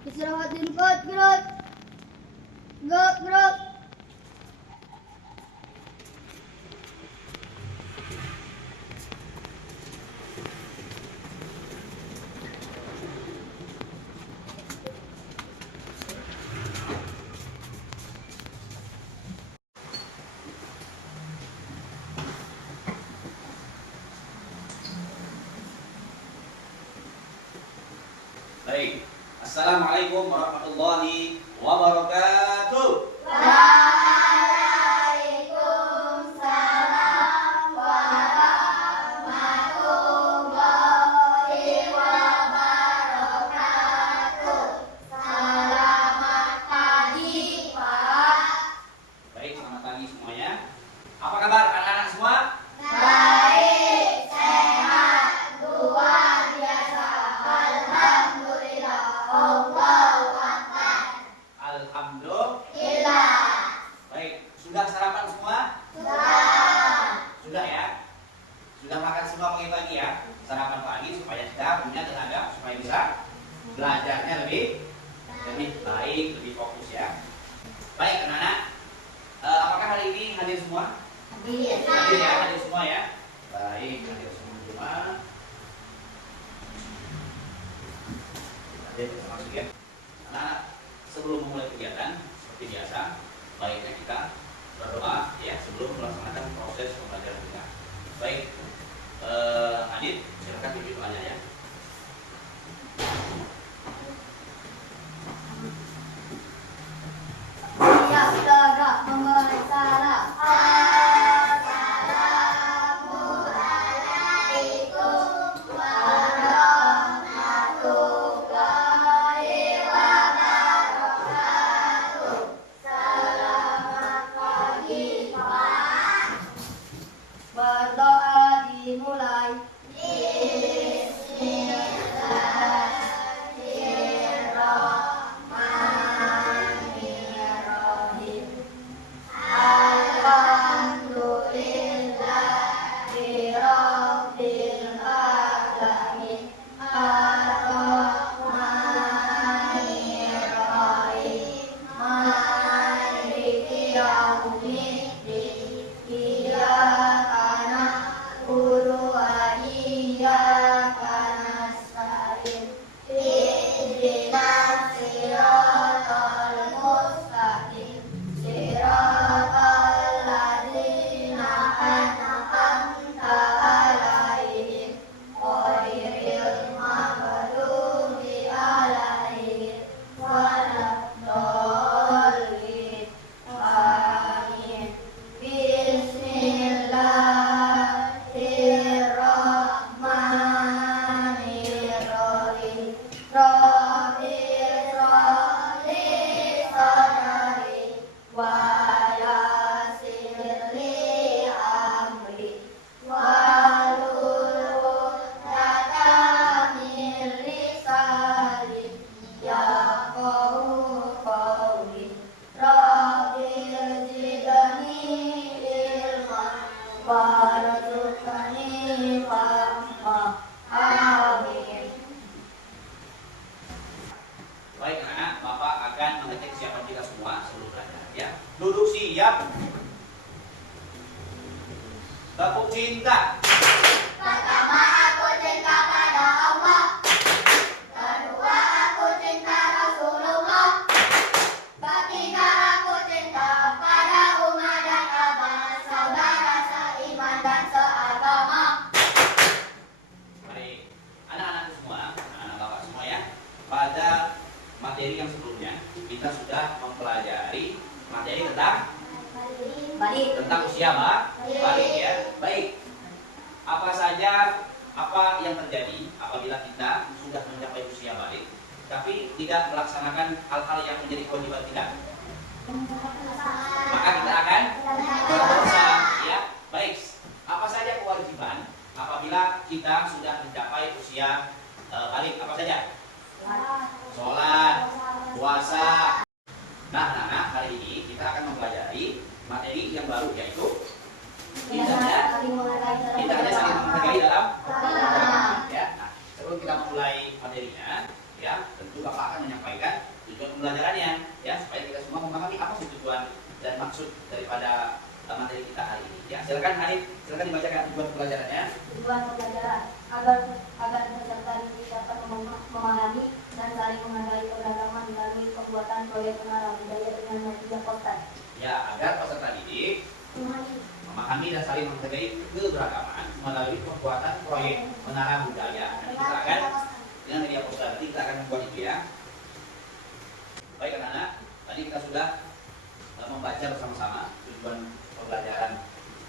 Istirahatin kot, gerak. Gerak, gerak. Baik. Assalamualaikum warahmatullahi wabarakatuh. Waalaikumsalam warahmatullahi wabarakatuh. Selamat pagi, Pak. Baik, selamat pagi semuanya. Apa kabar anak-anak semua? Baik, sehat, luar biasa. Alhamdulillah. Allahu Akbar. Alhamdulillah. Baik, sudah sarapan semua? Sudah. Sudah ya? Sudah makan semua pagi-pagi ya? Sarapan pagi supaya kita punya tenaga supaya bisa belajarnya lebih baik, lebih fokus ya. Baik anak-anak, apakah hari ini hadir semua? Hadir ya, hadir semua ya. Baik, hadir semua. Hadir masuk ya. Anak-anak, sebelum memulai kegiatan seperti biasa, baiknya kita berdoa ya sebelum melaksanakan proses pembelajaran kita. Baik, Adit, silakan pimpin doanya ya. Siap tegak memberi salam. Assalamualaikum warahmatullahi wabarakatuh. Selamat pagi, Pak. Berdoa dimulai. Bismillahirrahmanirrahim. Alhamdulillahirabbil alamin. Ar-Rahmanirrahim. Maliki yaumiddin. Iyyaka na'budu wa iyyaka nasta'in. Ihdinas siratal mustaqim. Siratal ladzina an'amta 'alaihim ghairil maghdubi 'alaihim waladdallin. Amin. Bismillahirrahmanirrahim. Rabbi shrahli sadri wa yassir li amri wahlul 'uqdatam min lisani yafqahu qawli. Rabbi zidni ilman warzuqni fahma. Amin. Baik anak-anak, Bapak akan mengecek siapan kita semua sebelum belajar ya. Duduk siap. Tepuk cinta. Pertama, aku cinta pada Allah. Kedua, aku cinta Rasulullah. Ketiga, aku cinta pada umat dan abah, saudara seiman dan seagama. Baik, anak-anak semua, anak-anak Bapak semua ya. Pada materi yang sebelumnya kita sudah mempelajari materi tentang usia balik ya. Baik, apa saja yang terjadi apabila kita sudah mencapai usia balik tapi tidak melaksanakan hal-hal yang menjadi kewajiban kita? Maka kita akan berdosa ya. Baik, apa saja kewajiban apabila kita sudah mencapai usia balik? Apa saja? Sholat, puasa. Nah, hari ini kita akan mempelajari materi yang baru yaitu kita hanya saling menghargai dalam ya. Nah, sebelum kita memulai materinya, ya tentu Bapak akan menyampaikan tujuan dan maksud daripada materi kita hari ini. Ya, silakan Hanif, silakan dibacakan tujuan pelajarannya. Tujuan pembelajaran agar peserta didik dapat memahami dan saling menghargai keberagaman melalui pembuatan proyek pengarah budaya dengan media poster. Ya, agar peserta didik memahami dan saling menghargai keberagaman melalui pembuatan proyek menara budaya. Nanti kita akan dengan media poster, nanti kita akan membuat itu ya. Baik anak-anak, tadi kita sudah membaca bersama-sama tujuan pembelajaran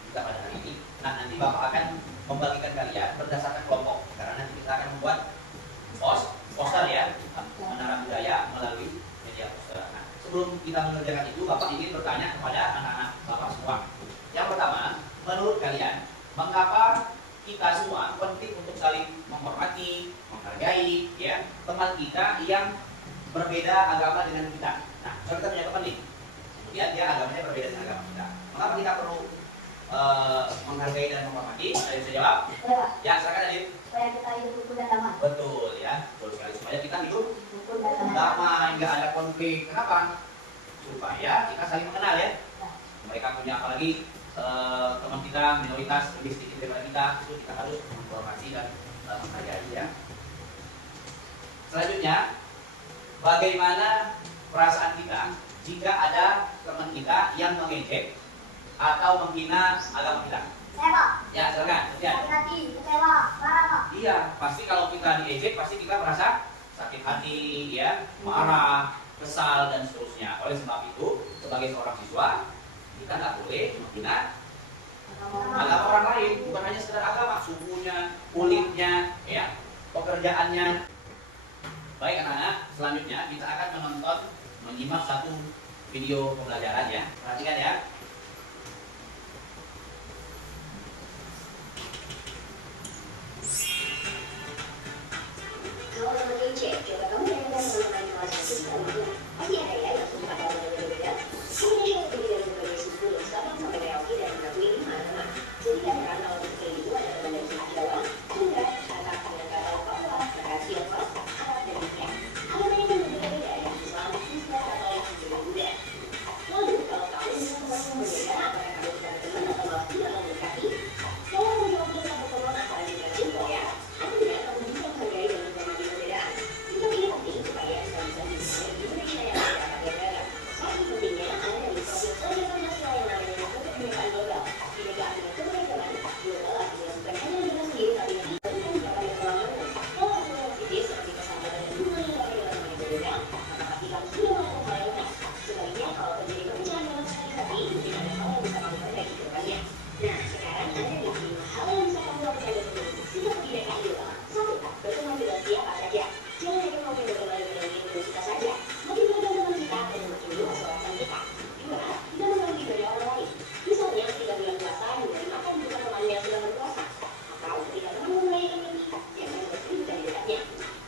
kita pada hari ini. Nah, nanti Bapak akan membagikan kalian berdasarkan kelompok, karena nanti kita akan membuat poster ya, menara budaya melalui media poster. Nah, sebelum kita mengerjakan itu, Bapak ingin bertanya kepada anak-anak Bapak semua. Yang pertama, menurut kalian, mengapa kita semua penting untuk saling menghormati, menghargai ya teman kita yang berbeda agama dengan kita? Nah, kalau kita punya teman nih, kemudian dia agamanya berbeda dengan agama kita, mengapa kita perlu menghargai dan menghormati? Ada yang bisa jawab? Ya, silakan Adit. Supaya kita hidup rukun dan damai. Betul ya, betul sekali. Supaya kita hidup Rukun dan damai. damai, nggak ada konflik. Kenapa? Supaya kita saling mengenal ya. Mereka punya apalagi teman kita minoritas lebih sedikit daripada kita, itu kita harus menghormati dan menghargai ya. Selanjutnya, bagaimana perasaan kita jika ada teman kita yang mengejek atau menghina agama kita? Kecewa, Ya, silakan. Ya. sakit hati, kecewa, marah Pak. Iya, pasti kalau kita diejek pasti kita merasa sakit hati, ya, marah, kesal dan seterusnya. Oleh sebab itu, sebagai seorang siswa, kita nggak boleh menghina agama orang lain, bukan hanya sekedar agama, sukunya, kulitnya, ya, pekerjaannya. Baik anak-anak, selanjutnya kita akan menyimak satu video pembelajaran ya. Perhatikan ya. Kalau teman ngecek, coba kamu tanyakan teman-teman di kelas itu sekarang. Pasti ada ya yang suka ada yang berbeda. Indonesia terdiri dari berbagai suku dari Sabang sampai Merauke dan mengakui di mana-mana. Jadi kadang kalau seperti itu ada teman dari suku Jawa, Sunda, Batak, Minangkabau, Papua, Bekasi, Tiongkok, Arab dan India. Agamanya pun berbeda ya, Islam, Kristen, Katolik, juga Buddha. Lalu kalau kamu dengan teman yang berbeda, apakah kamu sudah berteman atau malah tidak mendekati? Dalam menjawab tentang pertemuan antara generasi simpel ya, aku tidak akan bisa menghargai dan menghormati perbedaan. Itu ini penting supaya bisa hidup di Indonesia yang beragam. Saking pentingnya ada dari proses pelajaran nasional yang namanya metode kebinekaan global. Bineka artinya keberagaman, global artinya bukan hanya negara sendiri tapi juga negara yang berlawanan. Kalau kamu positif seperti persahabatan dan hubungan yang baik dengan teman yang berbeda, maka pasti kamu sudah melakukan hal yang benar. Sebaliknya kalau terjadi perpecahan dalam sekali hati, mungkin ada hal yang bisa kamu perbaiki ke depannya. Nah, sekarang ada nih 5 hal yang bisa kamu lakukan untuk mendukung sikap kebinekaan global. 1. Berteman dengan siapa saja. Jangan hanya mau berteman dengan yang kita saja. Makin beragam teman kita dan makin luas wawasan kita. 2. Kita mengerti budaya orang lain. Misalnya, ketika bulan puasa, hindari makan di depan teman yang sedang berpuasa. Atau ketika teman merayakan Nyepi, jangan bercerita di dekatnya.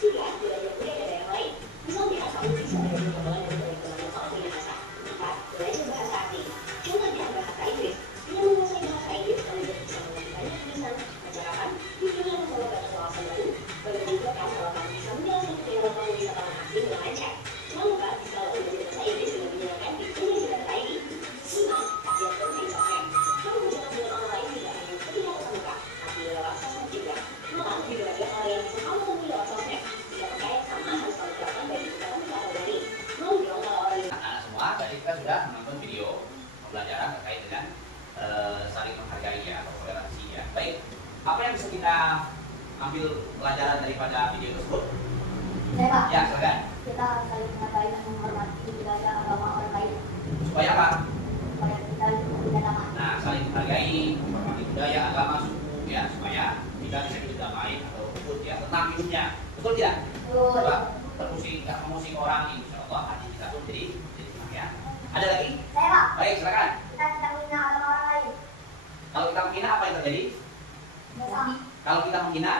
3. Belajar budaya daerah lain. Misalnya, kamu bisa belajar pertemuan dan teman lokal punya bahasa. 4. Belajar bahasa asing. Contohnya, bahasa Inggris. Dengan menguasai bahasa Inggris, kamu bisa mengerti banyak tulisan, percakapan, hingga membawa batas wawasan baru. Begitu juga kan kalau kamu bisa menjelaskan kepada kamu wisatawan asing dengan lancar. Jangan lupa bisa belajar bahasa Inggris dengan menyenangkan di Indonesia.id. 5. Yang penting sosmed. Kamu berjalan dengan orang lain tidak hanya ketika tatap muka, tapi lewat sosmed juga. Malah juga banyak orang yang bisa kamu temui lewat sosmed. Jika pakaian sama harus kamu terapkan baik di tatap muka atau daring. Mau dong kalau orang yang Anak-anak semua, tadi kita sudah menonton video pembelajaran terkait dengan saling menghargai ya, atau toleransi ya. Baik, apa yang bisa kita ambil pelajaran daripada video tersebut? Kecewa, Ya, silakan. kita harus saling menghargai dan menghormati budaya agama orang lain. Supaya apa? Supaya kita hidup rukun dan damai. Nah, saling menghargai, menghormati budaya, agama, suku ya, supaya kita bisa hidup damai atau rukun ya, tenang hidupnya. Betul tidak? Betul. Coba termusik, nggak memusik orang, insya Allah hati kita pun jadi tenang ya. Ada lagi? Kecewa, Baik, silakan. kita tidak menghina agama orang lain. Kalau kita menghina apa yang terjadi? Dosa. Kalau kita menghina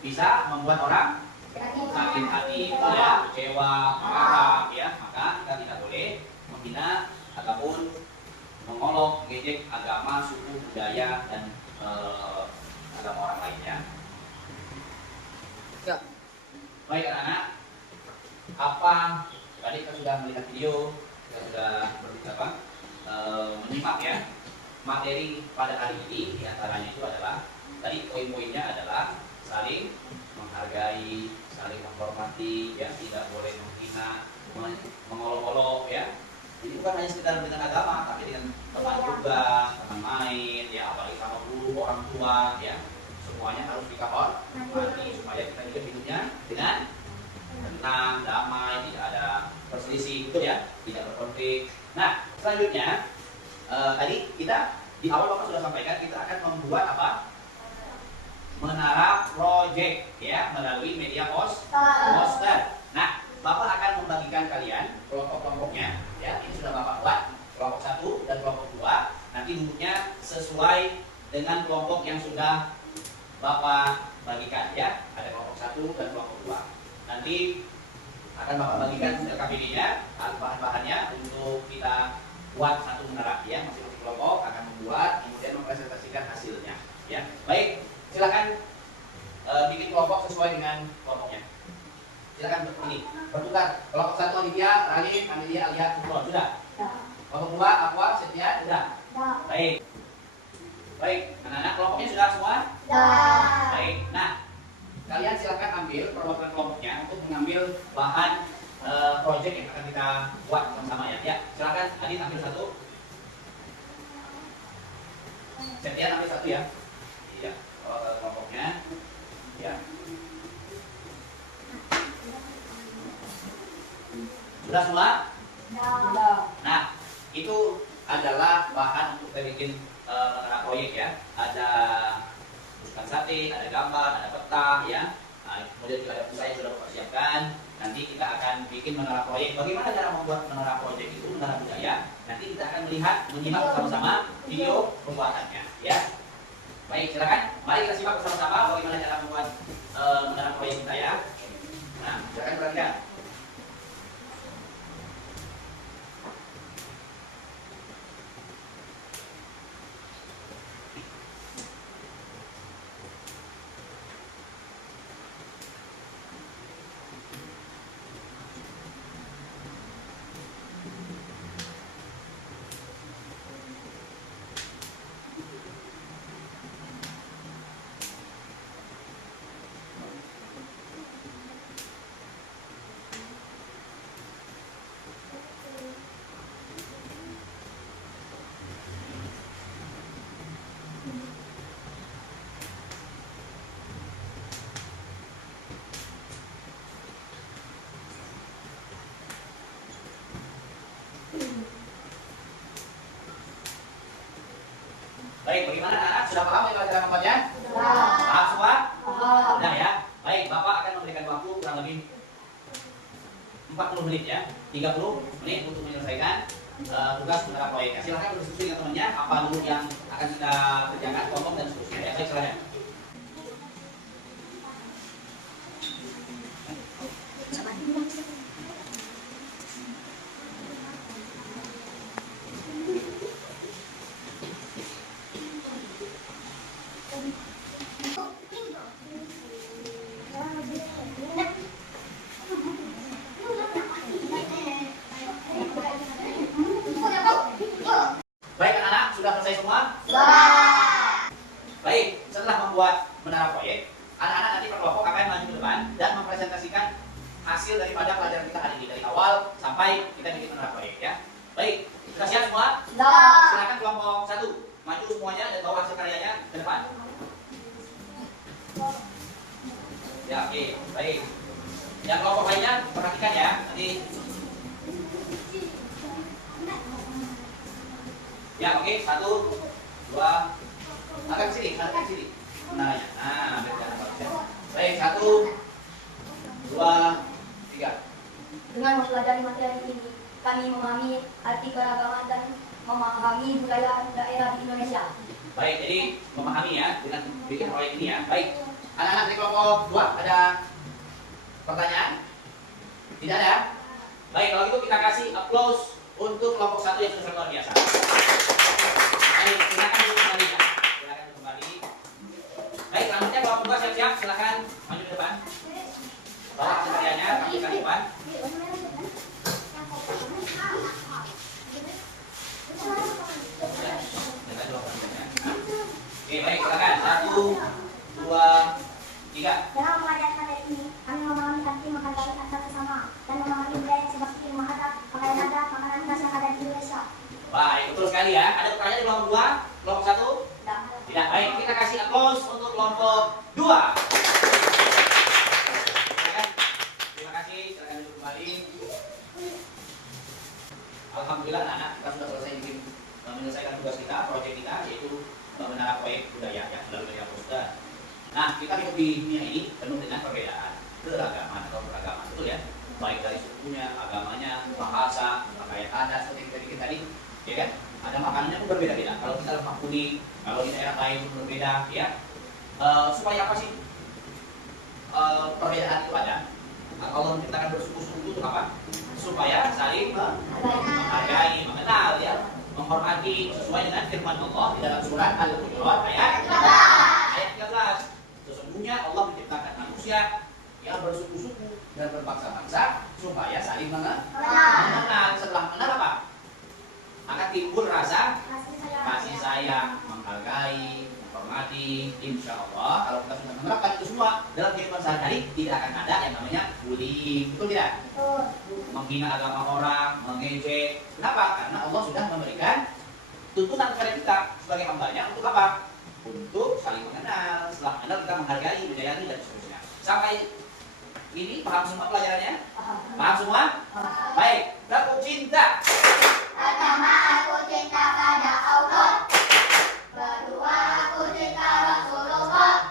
bisa membuat orang sakit hati, ya, kecewa, marah, ya, maka kita tidak boleh menghina ataupun mengolok, mengejek agama, suku, budaya dan agama orang lainnya. Ya. Baik anak-anak, apa tadi kita sudah melihat video, kita sudah menyimak ya materi pada hari ini. Diantaranya itu adalah tadi poin-poinnya adalah saling menghargai, saling menghormati, ya tidak boleh menghina, mengolok-olok ya. Jadi bukan hanya sekedar dengan agama, tapi dengan teman juga, teman main, ya apalagi sama guru, orang tua, ya semuanya harus dihormati supaya kita juga hidupnya dengan tenang, damai, tidak ada perselisih, gitu ya, tidak berkonflik. Nah, selanjutnya tadi kita di awal Bapak sudah sampaikan kita akan membuat apa? Menara project ya melalui media poster. Nah, Bapak akan membagikan kalian kelompok-kelompoknya ya. Ini sudah Bapak buat kelompok 1 dan kelompok 2. Nanti duduknya sesuai dengan kelompok yang sudah Bapak bagikan ya. Ada kelompok 1 dan kelompok 2. Nanti akan Bapak bagikan KPD-nya, bahan-bahannya untuk kita buat satu menara ya. Masing-masing kelompok akan membuat kemudian mempresentasikan hasilnya ya. Baik, silakan bikin kelompok sesuai dengan kelompoknya. Silakan ini bertukar. Kelompok 1 Aditya, Rani, Amelia, Alia, Putron. Sudah? Kelompok 2 Aqua, Setia. Sudah? Baik. Baik, anak-anak kelompoknya sudah semua? Baik. Nah, kalian silakan ambil perwakilan kelompoknya untuk mengambil bahan project yang akan kita buat sama-sama ya. Ya, silakan Adit ambil satu. Setia ambil satu ya. Iya, kelompoknya. Ya. Sudah semua? Nah, itu adalah bahan untuk kita bikin menara proyek ya. Ada bukan sate, ada gambar, ada peta ya. Nah, kemudian juga ada pulsa yang sudah dipersiapkan. Nanti kita akan bikin menara proyek. Bagaimana cara membuat menara proyek itu, menara budaya? Nanti kita akan melihat, menyimak bersama-sama video pembuatannya ya. Baik, silakan. Mari kita simak bersama-sama bagaimana cara membuat menara proyek kita ya. Nah, silakan perhatikan. Baik, bagaimana anak-anak? Sudah paham bagaimana cara membuatnya? Paham semua? Sudah ya. Baik, Bapak akan memberikan waktu kurang lebih 40 menit ya. 30 menit untuk menyelesaikan tugas menara proyeknya. Silahkan berdiskusi dengan temannya apa dulu yang akan kita kerjakan, kelompok dan seterusnya ya. Baik, silahkan. Baik anak-anak, sudah selesai semua? Baik, setelah membuat menara proyek, anak-anak nanti per kelompok akan maju ke depan dan mempresentasikan hasil daripada pelajaran kita hari ini dari awal sampai kita bikin menara proyek ya. Baik, sudah siap semua? Silakan kelompok 1 maju semuanya dan bawa hasil karyanya ke depan. Ya, oke, baik. Yang kelompok lainnya perhatikan ya, nanti. Ya, oke, 1, 2, agak sini, menaranya. Nah, baik, 1, 2, 3. Dengan mempelajari materi ini, kami memahami arti keragaman dan memahami budaya daerah di Indonesia. Baik, jadi memahami ya dengan bikin proyek ini ya. Baik, anak-anak dari kelompok 2 ada pertanyaan? Tidak ada? Baik, kalau gitu kita kasih applause untuk kelompok 1 yang sudah luar biasa. Baik, silakan duduk kembali ya. Silakan duduk kembali. Baik, selanjutnya kelompok 2 siap-siap, silakan maju ke depan. Bawa hasil karyanya, tampilkan di depan. 1, 2, 3. Dalam pelajaran materi ini, kami memahami arti menghargai antar sesama dan memahami budaya seperti ilmu adat, pakaian adat, makanan khas yang ada di Indonesia. Baik, betul sekali ya. Ada pertanyaan di kelompok 2, kelompok 1? Tidak. Baik, kita kasih aplaus untuk kelompok 2. Silakan. Terima kasih. Silakan duduk kembali. Alhamdulillah anak-anak kita sudah selesai menyelesaikan tugas kita, proyek kita, yaitu menara proyek budaya ya melalui media poster. Nah, kita hidup di dunia ini penuh dengan perbedaan, keragaman atau beragaman, betul ya? Baik dari sukunya, agamanya, bahasa, pakaian adat seperti yang tadi, ya kan? Ada makanannya pun berbeda-beda. Kalau kita lemak kuning, kalau di daerah lain pun berbeda, ya. Supaya apa sih perbedaan itu ada? Nah, Allah menciptakan bersuku-suku itu apa? Supaya saling menghargai, mengenal, ya, menghormati sesuai dengan firman Allah di dalam surat Al-Hujurat ayat 13. Sesungguhnya Allah menciptakan manusia yang bersuku-suku dan berbangsa-bangsa supaya saling mengenal. Setelah mengenal apa? Akan timbul rasa kasih sayang, menghargai, menghormati. Insya Allah kalau kita sudah menerapkan itu semua dalam kehidupan sehari-hari, tidak akan ada yang namanya bullying, betul tidak? Menghina agama orang, mengejek. Kenapa? Karena Allah sudah memberikan tuntunan kepada kita sebagai hambanya untuk apa? Untuk saling mengenal. Setelah mengenal kita menghargai, menyayangi dan seterusnya. Sampai ini paham semua pelajarannya? Paham semua? Baik. Aku cinta. Pertama, aku cinta pada Allah. Kedua, aku cinta Rasulullah.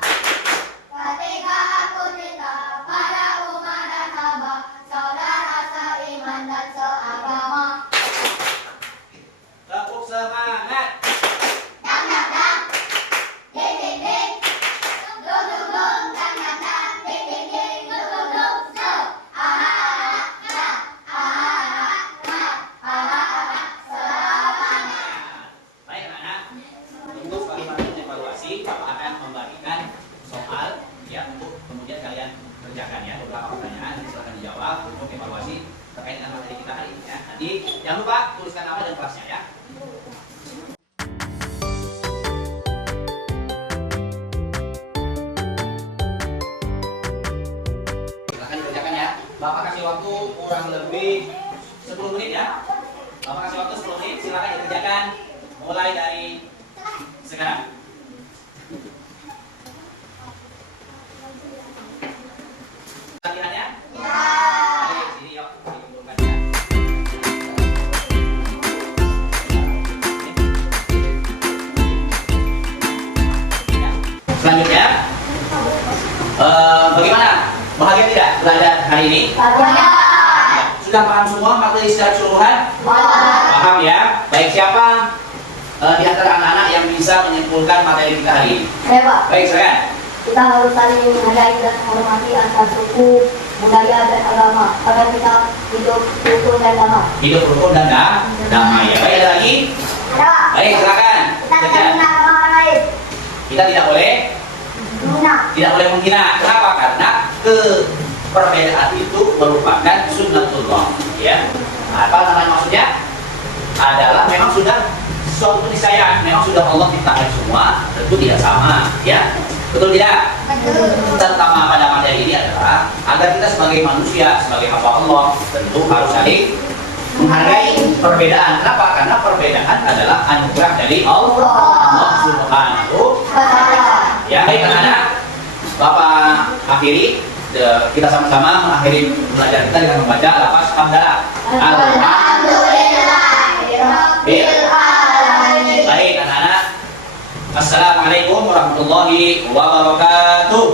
Ketiga, aku cinta pada umat dan sahabat, saudara seiman dan seagama. Tepuk semangat. Dang dang dang, ding ding ding, dung dung dung, dang dang dang, ding ding ding, dung dung dung, so. Baik anak-anak, untuk bagaimana evaluasi, Bapak akan membagikan soal ya untuk kemudian kalian kerjakan ya beberapa pertanyaan, silakan dijawab untuk evaluasi terkait dengan materi kita hari ini ya. Nanti jangan lupa tuliskan nama dan kelasnya ya. Silakan dikerjakan ya. Bapak kasih waktu kurang lebih 10 menit ya. Bapak kasih waktu 10 menit, silakan dikerjakan mulai dari sekarang. Latihannya? Ya. Baik, sini yuk, dikumpulkan ya. Selanjutnya, bagaimana? Bahagia tidak belajar hari ini? Ya. Sudah paham semua materi secara keseluruhan? Paham ya? Baik, siapa di antara anak-anak yang bisa menyimpulkan materi kita hari ini? Saya, Pak. Baik, silakan. Kita harus saling menghargai dan menghormati antar suku, budaya dan agama agar kita hidup rukun dan damai. Hidup rukun dan damai ya. Baik, ada lagi? Ada, Pak. Baik, silakan. Kita tidak Kerja. menghina orang lain. Kita tidak boleh menghina. Kenapa? Karena perbedaan itu merupakan sunnatullah ya. Apa namanya maksudnya? Adalah memang sudah suatu niscaya, memang sudah Allah ciptakan semua, tentu tidak sama ya. Betul tidak? Betul. Terutama pada materi ini adalah agar kita sebagai manusia, sebagai hamba Allah tentu harus saling menghargai perbedaan. Kenapa? Karena perbedaan adalah anugerah dari Allah Subhanahu wa Ta'ala. Ya, baik anak-anak, Bapak akhiri, kita sama-sama mengakhiri belajar kita dengan membaca lafaz hamdalah. Alhamdulillahirabbil alamin. Baik anak-anak, assalamualaikum warahmatullahi wabarakatuh.